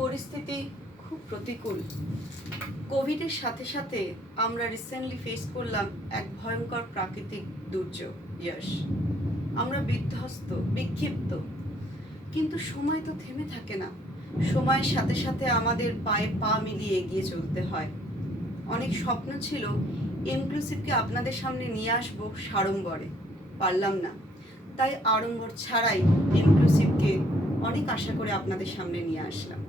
পরিস্থিতি খুব প্রতিকূল। কোভিডের সাথে সাথে আমরা রিসেন্টলি ফেস করলাম এক ভয়ঙ্কর প্রাকৃতিক দুর্যোগ ইয়াশ। আমরা বিধ্বস্ত, বিক্ষিপ্ত, কিন্তু সময় তো থেমে থাকে না। সময়ের সাথে সাথে আমাদের পায়ে পা মিলিয়ে এগিয়ে চলতে হয়। অনেক স্বপ্ন ছিল ইনক্লুসিভকে আপনাদের সামনে নিয়ে আসবো সাড়ম্বরে, পারলাম না। তাই আড়ম্বর ছাড়াই ইনক্লুসিভকে অনেক আশা করে আপনাদের সামনে নিয়ে আসলাম।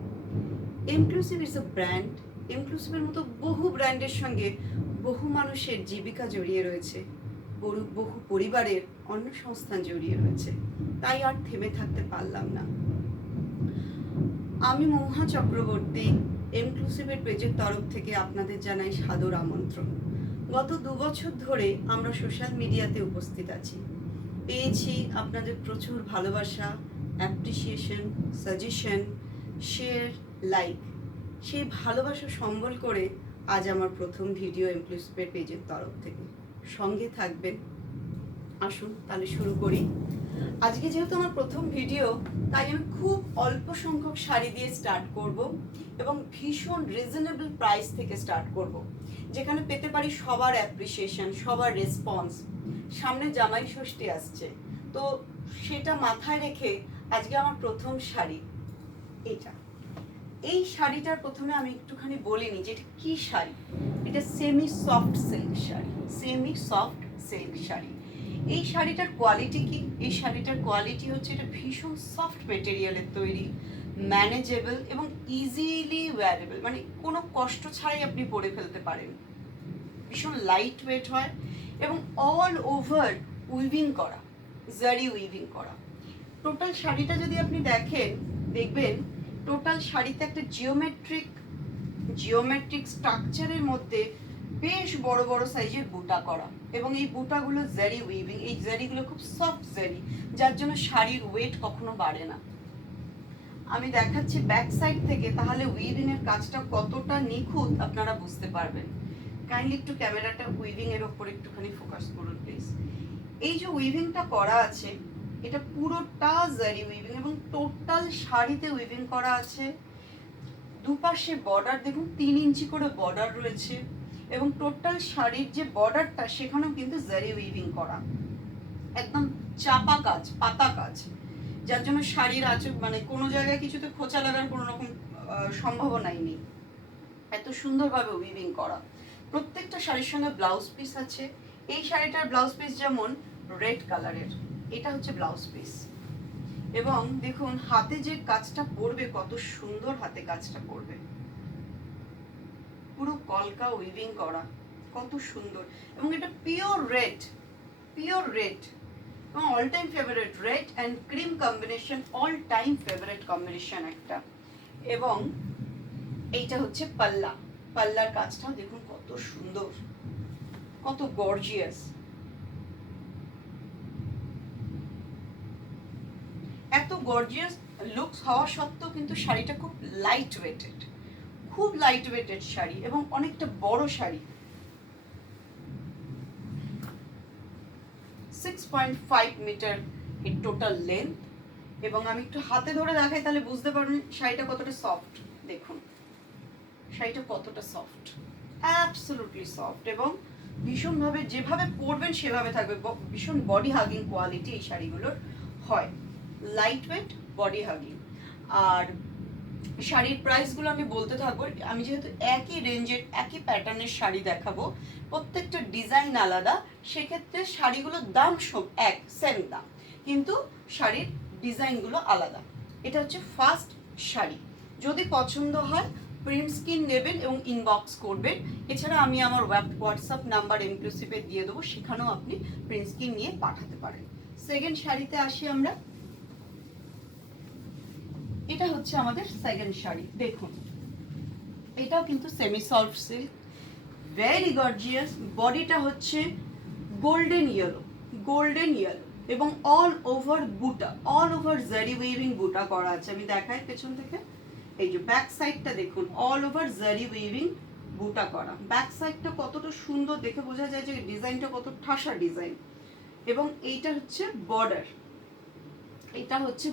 Inclusive is a brand. ইনক্লুসিভের মতো বহু ব্র্যান্ডের সঙ্গে বহু মানুষের জীবিকা জড়িয়ে রয়েছে, বহু পরিবারের অন্নসংস্থান জড়িয়ে রয়েছে। তাই আর থেমে থাকতে পারলাম না। আমি মহুয়া চক্রবর্তী, ইনক্লুসিভের পেজের তরফ থেকে আপনাদের জানাই সাদর আমন্ত্রণ। গত 2 বছর ধরে আমরা সোশ্যাল মিডিয়াতে উপস্থিত আছি। পেয়েছি আপনাদের প্রচুর ভালোবাসা, অ্যাপ্রিসিয়েশন, সাজেশন, শেয়ার, লাইক। সেই ভালোবাসা সম্বল করে আজ আমার প্রথম ভিডিও ইনক্লুসিভের পেজের তরফ থেকে। সঙ্গে থাকবেন। আসুন তাহলে শুরু করি। আজকে যেহেতু আমার প্রথম ভিডিও, তাই আমি খুব অল্প সংখ্যক শাড়ি দিয়ে স্টার্ট করব এবং ভীষণ রিজনেবল প্রাইস থেকে স্টার্ট করব, যেখানে পেতে পারি সবার অ্যাপ্রিসিয়েশন, সবার রেসপন্স। সামনে জামাই ষষ্ঠী আসছে, তো সেটা মাথায় রেখে আজকে আমার প্রথম শাড়ি এটা। এই শাড়িটার প্রথমে আমি একটুখানি বলিনি যে এটা কি শাড়ি। এটা semi soft silk sari, semi soft silk sari. এই শাড়িটার কোয়ালিটি কি? এই শাড়িটার কোয়ালিটি হচ্ছে এটা ভীষণ সফট মেটেরিয়ালের তৈরি, ম্যানেজেবল এবং ইজিলি ওয়্যারেবল, মানে কোনো কষ্ট ছাড়াই আপনি পরে ফেলতে পারেন। ভীষণ লাইট ওয়েট হয় এবং অল ওভার উইভিং করা, জারি উইভিং করা। টোটাল শাড়িটা যদি আপনি দেখবেন টোটাল শাড়িতে একটা জিওমেট্রিক স্ট্রাকচারের মধ্যে বেশ বড় বড় সাইজের বুটা করা, এবং এই বুটাগুলো জারি উইভিং। এই জারিগুলো খুব সফট জারি, যার জন্য শাড়ির ওয়েট কখনো বাড়ে না। আমি দেখাচ্ছি ব্যাক সাইড থেকে, তাহলে উইভিং এর কাজটা কতটা নিখুঁত আপনারা বুঝতে পারবেন। কাইন্ডলি একটু ক্যামেরাটা উইভিং এর ওপর একটুখানি ফোকাস করুন প্লিজ। এই যে উইভিংটা করা আছে, এটা পুরোটা জারি উইভিং এবং টোটাল শাড়িতে উইভিং করা আছে। দুপাশে বর্ডার দেখুন, 3 ইঞ্চি করে বর্ডার রয়েছে, এবং টোটাল শাড়ির যে বর্ডারটা সেখানেও কিন্তু জারি উইভিং করা, একদম চাপা কাজ, পাতা কাজ, যার জন্য শাড়ির মানে কোনো জায়গায় কিছুতে খোঁচা লাগার কোনো রকম সম্ভাবনাই নেই। এত সুন্দরভাবে উইভিং করা। প্রত্যেকটা শাড়ির সঙ্গে ব্লাউজ পিস আছে। এই শাড়িটার ব্লাউজ পিস যেমন রেড কালারের, এটা হচ্ছে ব্লাউজ পিস। এবং দেখুন হাতে যে কাজটা পড়বে, কত সুন্দর হাতে কাজটা পড়বে, পুরো কলকা উইভিং করা, কত সুন্দর। এবং এটা পিওর রেড এবং all time favourite, red and cream combination, all time favourite combination একটা। এবং এইটা হচ্ছে পাল্লার কাজটা দেখুন কত সুন্দর, কত গর্জিয়াস। এত গর্জিয়াস লুকস হওয়া সত্ত্বেও কিন্তু শাড়িটা খুব লাইট ওয়েটেড শাড়ি এবং অনেকটা বড় শাড়ি। 6.5 মিটার এর টোটাল লেন্থ। এবং আমি একটু হাতে ধরে দেখাই, তাহলে বুঝতে পারবেন শাড়িটা কতটা সফট। দেখুন শাড়িটা কতটা সফট, অ্যাবসলিউটলি সফট, এবং ভীষণভাবে যেভাবে পরবেন সেভাবে থাকবে। ভীষণ বডি হাগিং কোয়ালিটি এই শাড়িগুলোর হয়, লাইট ওয়েট, বডি হাগিং। আর শাড়ির প্রাইসগুলো আমি বলতে থাকবো। আমি যেহেতু একই রেঞ্জের একই প্যাটার্নের শাড়ি দেখাবো, প্রত্যেকটা ডিজাইন আলাদা, সেক্ষেত্রে শাড়িগুলোর দাম সব সেম দাম, কিন্তু শাড়ির ডিজাইনগুলো আলাদা। এটা হচ্ছে ফার্স্ট শাড়ি। যদি পছন্দ হয় প্রিন্ট স্ক্রিন নেবেন এবং ইনবক্স করবেন। এছাড়া আমি আমার হোয়াটসঅ্যাপ নাম্বার ইনক্লুসিভে দিয়ে দেবো, সেখানেও আপনি প্রিন্ট স্ক্রিন নিয়ে পাঠাতে পারেন। সেকেন্ড শাড়িতে আসি আমরা। এটা হচ্ছে আমাদের সেকেন্ড শাড়ি। দেখুন এটাও কিন্তু semi soft silk, very gorgeous. বডিটা হচ্ছে গোল্ডেন ইয়েলো এবং অল ওভার জারি উইভিং বুটা করা আছে। আমি দেখাই পেছন থেকে, এই যে ব্যাক সাইডটা দেখুন, অল ওভার জারি উইভিং বুটা করা। ব্যাক সাইডটা কতটা সুন্দর, দেখে বোঝা যায় যে ডিজাইনটা কত ঠাসা ডিজাইন। এবং এইটা হচ্ছে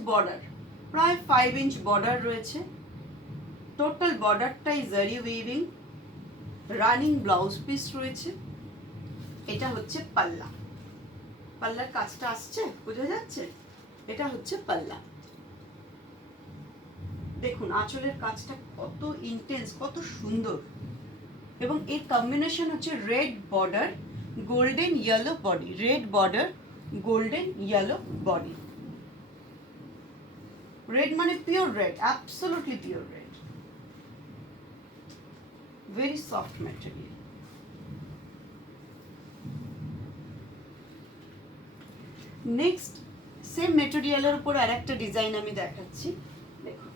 বর্ডার, প্রায় 5 ইঞ্চ বর্ডার রয়েছে। টোটাল বর্ডারটাই জারি উইভিং, রানিং ব্লাউজ পিস রয়েছে। এটা হচ্ছে পাল্লা, পাল্লার কাজটা আসছে, বোঝা যাচ্ছে? এটা হচ্ছে পাল্লা। দেখুন আঁচলের কাজটা কত ইন্টেন্স, কত সুন্দর, এবং এর কম্বিনেশন হচ্ছে red border golden yellow body, red border golden yellow body. Red মানে pure red, absolutely pure red, very soft material. Next same ম্যাটেরিয়ালের উপর আর একটা ডিজাইন আমি দেখাচ্ছি। দেখুন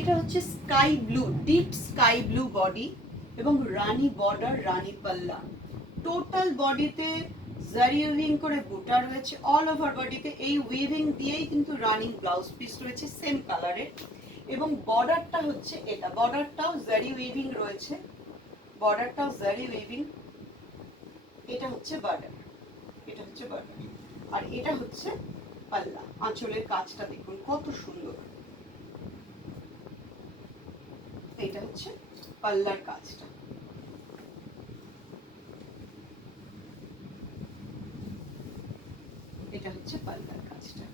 এটা হচ্ছে sky blue, deep sky blue body এবং রানী বর্ডার, রানী পাল্লা। টোটাল বডিতে জারি উইভিং করে বুটা রয়েছে, অল ওভার বডিতে এই উইভিং দিয়েই কিন্তু রানিং ব্লাউজ পিস রয়েছে সেম কালারের। এবং বর্ডারটা হচ্ছে এটা, বর্ডারটাও জারি উইভিং রয়েছে, বর্ডারটাও জারি উইভিং। এটা হচ্ছে বর্ডার, এটা হচ্ছে বর্ডার, আর এটা হচ্ছে পাল্লা। আঁচলের কাজটা দেখুন কত সুন্দর, এটা হচ্ছে পাল্লার কাজটা। এটা হচ্ছে পাল্লার কাজটা।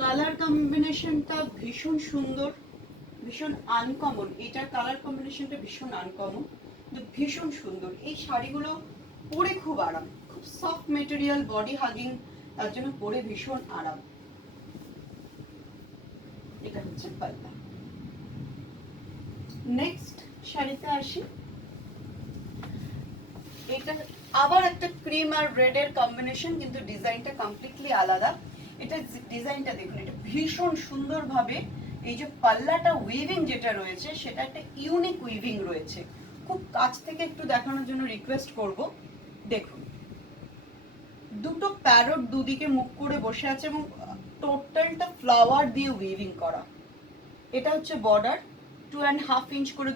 কালার কম্বিনেশনটা ভীষণ সুন্দর, ভীষণ আনকমন। এটার কালার কম্বিনেশনটা ভীষণ আনকমন, কিন্তু ভীষণ সুন্দর। এই শাড়িগুলো পরে খুব আরাম, খুব সফট মেটেরিয়াল, বডি হাগিং, তার জন্য পরে ভীষণ আরাম। এটা হচ্ছে পাল্লা। নেক্সট শাড়িতে আসি। এটা আবার একটা ক্রিম আর রেড এর কম্বিনেশন, কিন্তু ডিজাইনটা কমপ্লিটলি আলাদা। এটা ডিজাইনটা দেখুন, এটা ভীষণ সুন্দরভাবে এই যে পাল্লাটা উইভিং যেটা রয়েছে সেটা একটা ইউনিক উইভিং রয়েছে। খুব কাছ থেকে একটু দেখানোর জন্য রিকোয়েস্ট করব। দেখুন দুটো প্যারট দুদিকে মুখ করে বসে আছে এবং টোটালটা ফ্লাওয়ার দিয়ে উইভিং করা। এটা হচ্ছে বর্ডার, 2.5 ইঞ্চ করে,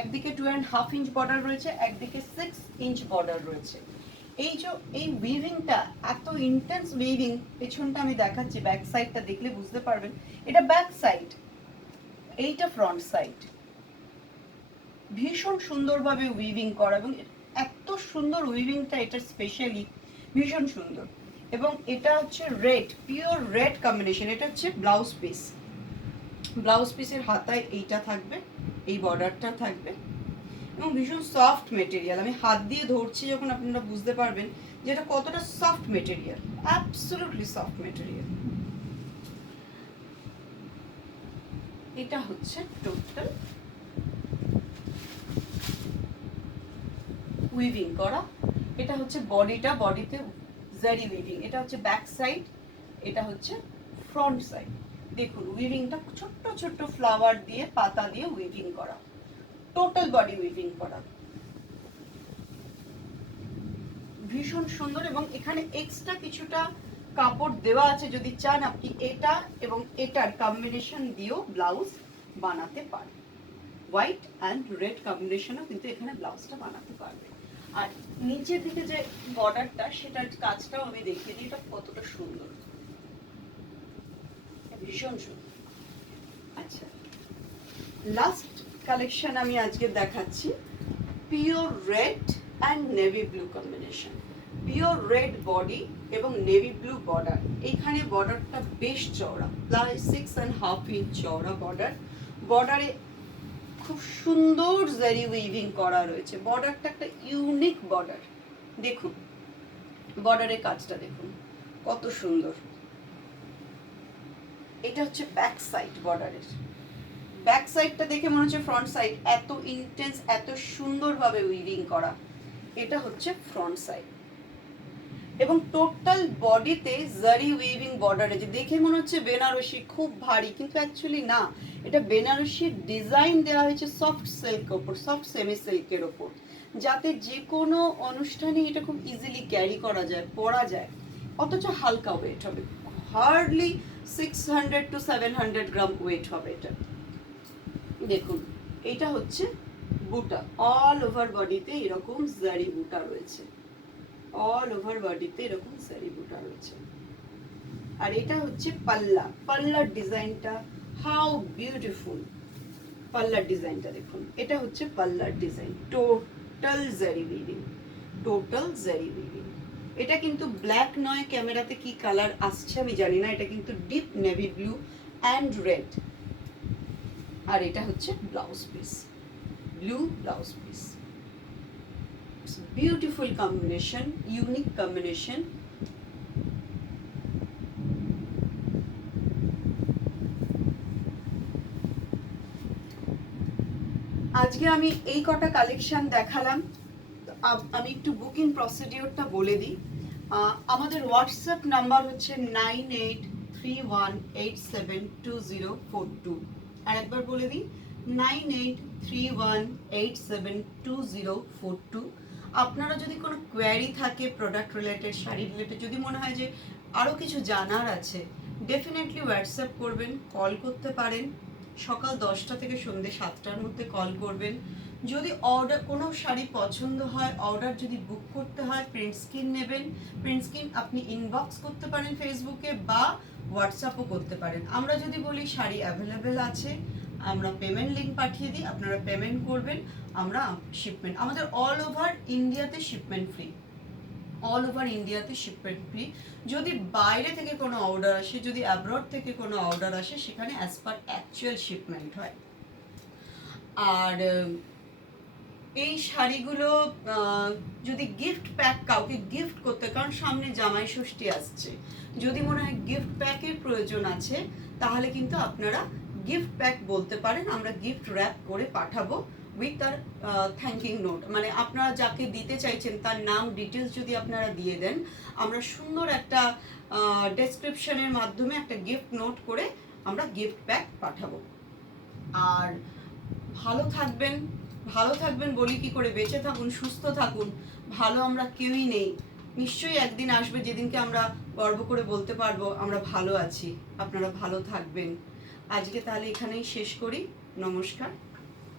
একদিকে 2.5 ইঞ্চ বর্ডার রয়েছে, একদিকে 6 ইঞ্চ বর্ডার রয়েছে। এই যে এই উইভিংটা এত ইন্টেন্স উইভিং, পেছনটা আমি দেখাচ্ছি, ব্যাক সাইডটা দেখলে বুঝতে পারবেন। এটা ব্যাক সাইড, এইটা ফ্রন্ট সাইড, ভীষণ সুন্দরভাবে উইভিং করা, এবং এত সুন্দর উইভিংটা এটা স্পেশালি ভীষণ সুন্দর। এবং এটা হচ্ছে রেড, পিওর রেড কম্বিনেশন। এটা হচ্ছে ব্লাউজ পিস, ব্লাউজ পিসের হাতায় এইটা থাকবে, এই বর্ডারটা থাকবে, এবং ভীষণ সফট মেটেরিয়াল। আমি হাত দিয়ে ধরছি যখন আপনারা বুঝতে পারবেন যে এটা কতটা soft material, absolutely soft material. এটা হচ্ছে টোটাল উইভিং করা। এটা হচ্ছে বডিটা, বডিতে জারি উইভিং। এটা হচ্ছে ব্যাক সাইড, এটা হচ্ছে ফ্রন্ট সাইড। দেখুন উইভিংটা ছোট্ট ছোট্ট ফ্লাওয়ার দিয়ে, পাতা দিয়ে উইভিং করা, টোটাল বডি উইভিং করা, ভীষণ সুন্দর। এবং এখানে এক্সট্রা কিছুটা কাপড় দেওয়া আছে, যদি চান আপনি এটা এবং এটার কম্বিনেশন দিয়েও ব্লাউজ বানাতে পারেন। হোয়াইট অ্যান্ড রেড কম্বিনেশনও কিন্তু এখানে ব্লাউজটা বানাতে পারবে। আর নিচের দিকে যে বর্ডারটা, সেটার কাজটাও আমি দেখিয়ে দিই, এটা কতটা সুন্দর, ভীষণ সুন্দর। আচ্ছা, লাস্ট কালেকশন আমি আজকে দেখাচ্ছি, pure red and navy blue combination. Pure red body এবং নেভি ব্লু বর্ডার। এইখানে বর্ডারটা বেশ চওড়া, প্রায় 6.5 ইঞ্চ চওড়া বর্ডার। বর্ডারে খুব সুন্দর জারি উইভিং করা রয়েছে। বর্ডারটা একটা ইউনিক বর্ডার। দেখুন বর্ডারের কাজটা দেখুন কত সুন্দর। এটা হচ্ছে ব্যাক সাইড বর্ডারের, ব্যাক সাইডটা দেখে মনে হচ্ছে ফ্রন্ট সাইড, এত ইন্টেন্স, এত সুন্দরভাবে উইভিং করা। এটা হচ্ছে ফ্রন্ট সাইড, এবং টোটাল বডিতে জারি উইভিং বর্ডার আছে। দেখে মনে হচ্ছে বেনারসি, খুব ভারী, কিন্তু অ্যাকচুয়ালি না। এটা বেনারসির ডিজাইন দেওয়া হয়েছে সফট সিল্কের ওপর, সফট সেমি সিল্কের ওপর, যাতে যে কোনো অনুষ্ঠানে এটা খুব ইজিলি ক্যারি করা যায়, পরা যায়, অথচ হালকা ওয়েট হবে। হার্ডলি 600 to 700 গ্রাম ওয়েট হবে এটা। দেখুন এটা হচ্ছে বুটা, অল ওভার বডিতে এরকম জারি বুটা রয়েছে, অল ওভার বডিতে এরকম জারি বুটা রয়েছে। আর এটা হচ্ছে পাল্লা। পাল্লার ডিজাইনটা হাউ বিউটিফুল। পাল্লার ডিজাইনটা দেখুন, এটা হচ্ছে পাল্লার ডিজাইন, টোটাল জারি উইভিং, টোটাল জারি উইভিং। এটা কিন্তু ব্ল্যাক নয়, ক্যামেরাতে কি কালার আসছে আমি জানি না, এটা কিন্তু deep navy blue and red. আর এটা হচ্ছে blouse piece, blue blouse piece. Beautiful combination, unique combination. আজকে আমি এই কটা কালেকশন দেখালাম। আমি একটু বুকিং প্রসিডিওরটা বলে দিই। আমাদের হোয়াটসঅ্যাপ নাম্বার হচ্ছে 9831872042। আর একবার বলে দিই, 9831872042। আপনারা যদি কোনো কোয়ারি থাকে প্রোডাক্ট রিলেটেড, শাড়ি রিলেটেড, যদি মনে হয় যে আরও কিছু জানার আছে, ডেফিনেটলি হোয়াটসঅ্যাপ করবেন, কল করতে পারেন। সকাল 10টা থেকে সন্ধ্যে 7টার মধ্যে কল করবেন। যদি অর্ডার কোনো শাড়ি পছন্দ হয়, অর্ডার যদি বুক করতে হয়, প্রিন্ট স্ক্রিন নেবেন। প্রিন্ট স্ক্রিন আপনি ইনবক্স করতে পারেন ফেসবুকে বা হোয়াটসঅ্যাপও করতে পারেন। আমরা যদি বলি শাড়ি অ্যাভেলেবেল আছে, আমরা পেমেন্ট লিঙ্ক পাঠিয়ে দিই, আপনারা পেমেন্ট করবেন, আমরা শিপমেন্ট, আমাদের অল ওভার ইন্ডিয়াতে শিপমেন্ট ফ্রি, অল ওভার ইন্ডিয়াতে শিপমেন্ট ফ্রি। যদি বাইরে থেকে কোনো অর্ডার আসে, যদি অ্যাব্রড থেকে কোনো অর্ডার আসে, সেখানে অ্যাজ পার অ্যাকচুয়াল শিপমেন্ট হয়। আর এই শাড়িগুলো যদি গিফট প্যাক, কাউকে গিফট করতে, কারণ সামনে জামাই ষষ্ঠী আসছে, যদি মনে হয় গিফট প্যাকের প্রয়োজন আছে, তাহলে কিন্তু আপনারা গিফট প্যাক বলতে পারেন, আমরা গিফট র্যাপ করে পাঠাবো উইথ তার থ্যাঙ্কিং নোট। মানে আপনারা যাকে দিতে চাইছেন তার নাম ডিটেলস যদি আপনারা দিয়ে দেন, আমরা সুন্দর একটা ডেসক্রিপশনের মাধ্যমে একটা গিফট নোট করে আমরা গিফট প্যাক পাঠাবো। আর ভালো থাকবেন, ভালো থাকবেন বলি কি করে, বেঁচে থাকুন, সুস্থ থাকুন। ভালো আমরা কেউই নেই, নিশ্চয়ই একদিন আসবে যেদিনকে আমরা গর্ব করে বলতে পারবো আমরা ভালো আছি। আপনারা ভালো থাকবেন। আজকে তাহলে এখানেই শেষ করি। নমস্কার।